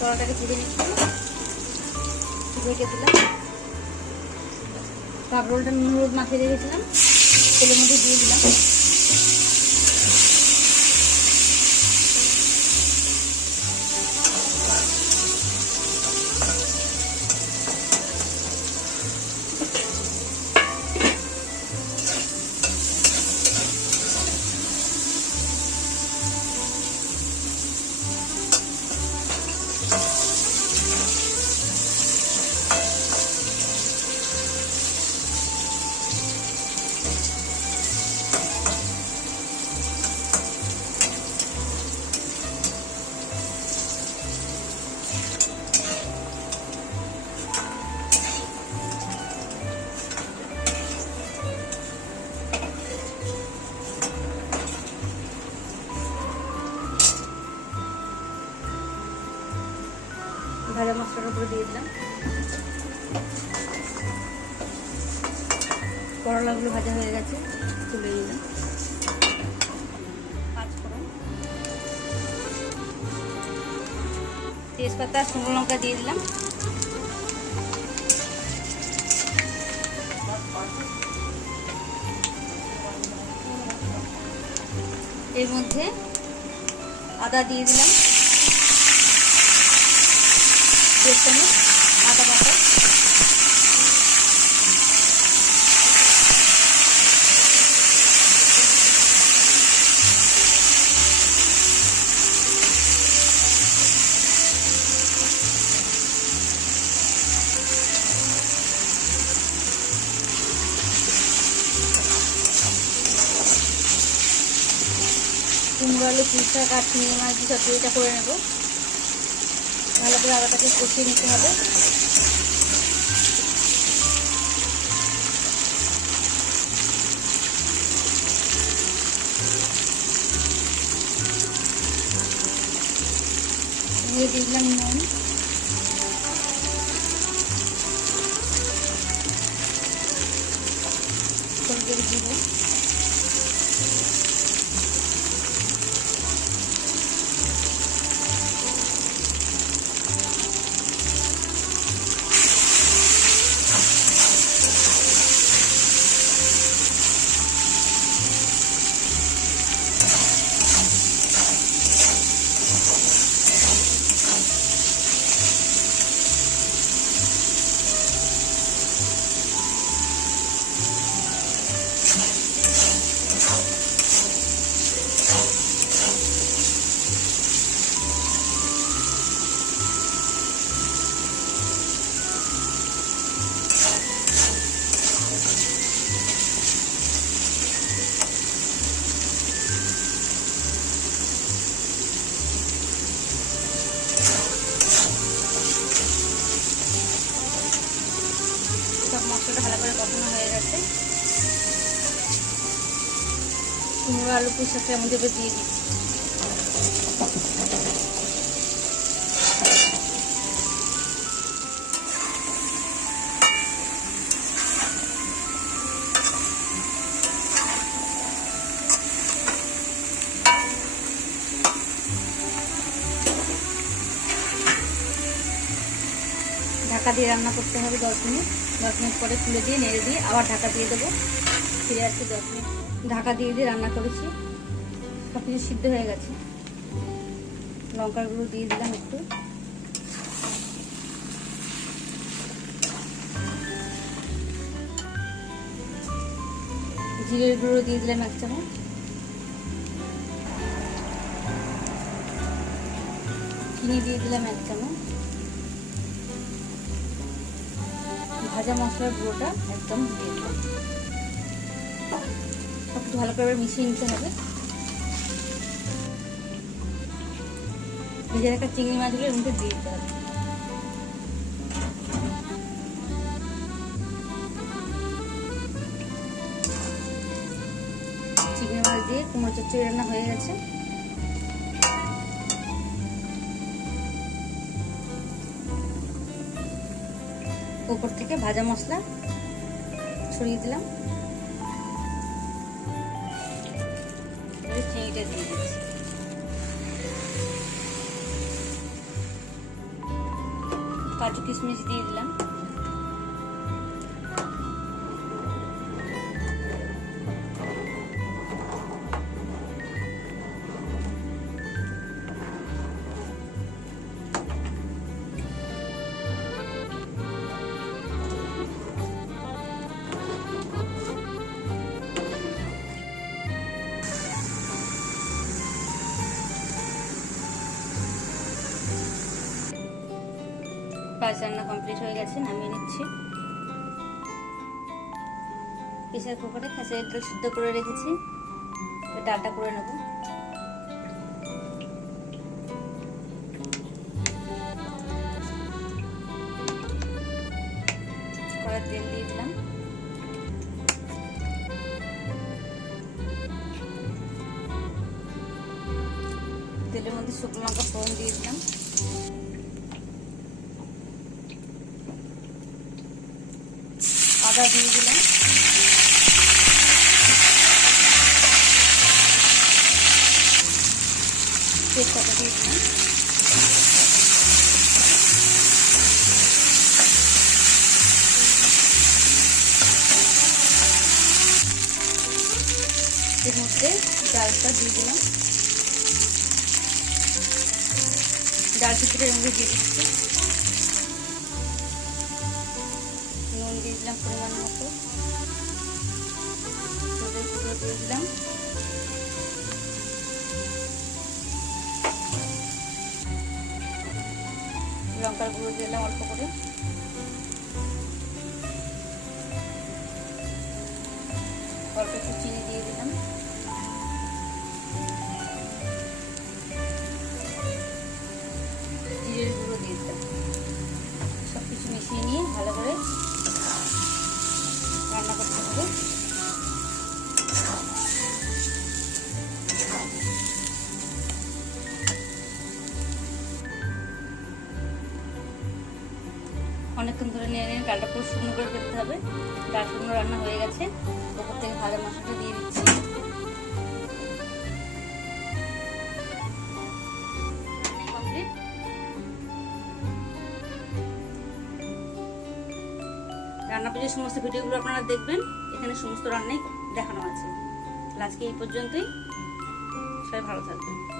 কড়াটাকে ধুয়ে নিচ্ছি। ঢেকে দিলাম। কাঁকরোলটা নুন রোদ মাখিয়ে রেখেছিলাম। তেলের মধ্যে দিয়ে দিলাম। ভাজা মশলার উপরে দিয়ে দিলাম। করলাগুলো ভাজা হয়ে গেছে, তুলে পাঁচফোড়ন তেজপাতা, শুকনো লঙ্কা দিয়ে দিলাম। এর মধ্যে আদা দিয়ে দিলাম। দেড় চামচ আদা বাটা। কুমড়ো আলু আর চিংড়ি মাছ দিয়ে চচ্চড়িটা করে নেব। ভালো করে আদাটাকে কষিয়ে নিতে হবে। দিয়ে দিলাম নুন। কুমড়ো আলু পুঁই শাকটা এর দিয়ে দিচ্ছি। ঢাকা দিয়ে রান্না করতে হবে দশ মিনিট। দশ মিনিট পরে খুলে দিয়ে, নেড়ে দিয়ে আবার ঢাকা দিয়ে দেবো। ফিরে আসছি দশ মিনিট ঢাকা দিয়ে দিয়ে রান্না করেছি। সব কিছু সিদ্ধ হয়ে গেছে। লঙ্কার গুঁড়ো দিয়ে দিলাম একটু। জিরের গুঁড়ো দিয়ে দিলাম এক চামচ। চিনি দিয়ে দিলাম এক চামচ। ভাজা মশলার গুঁড়োটা একদম দিয়ে দিলাম। কিছু ভালো করে মিশিয়ে নিতে হবে। ভেজে রাখা চিংড়ি মাছগুলো এর মধ্যে দিয়ে দিতে হবে। চিংড়ি মাছ দিয়ে কুমড়ো চচ্চড়ি রান্না হয়ে গেছে। উপর থেকে ভাজা মশলা ছড়িয়ে দিলাম। biz çevireceğiz bunu. Kaçık değilim. পাঁচ রান্না কমপ্লিট হয়ে গেছে, নামিয়ে নিচ্ছি। প্রেসার কুকারে খাসির ডাল সিদ্ধ করে রেখেছি। ডালটা করে নেব। তেল দিয়ে দিলাম। তেলের মধ্যে শুকনো লঙ্কা ফোড়ন দিয়ে দিলাম। আদা দিয়ে দিলাম। তেজপাতা দিয়ে দিলাম। এর মধ্যে ডালটা দিয়ে দিলাম। ডাল কিছুটা এর মধ্যে দিয়ে দিচ্ছি। দিলাম পরিমাণ মতো। গুঁড়ো দিয়ে দিলাম। লঙ্কার গুঁড়ো দিলাম অল্প করে। অল্প একটু চিনি দিয়ে দিলাম। অনেকক্ষণ ধরে নিয়ে নিয়ে ডালটা পুরো শুকনো করে ফেলতে হবে। ডাল শুকনো রান্না হয়ে গেছে। ওপর থেকে ভালো মশলাটা দিয়ে দিচ্ছি। রান্না সমস্ত ভিডিওগুলো আপনারা দেখবেন। এখানে সমস্ত রান্নাই দেখানো আছে। আজকে এই পর্যন্তই। সবাই ভালো থাকবেন।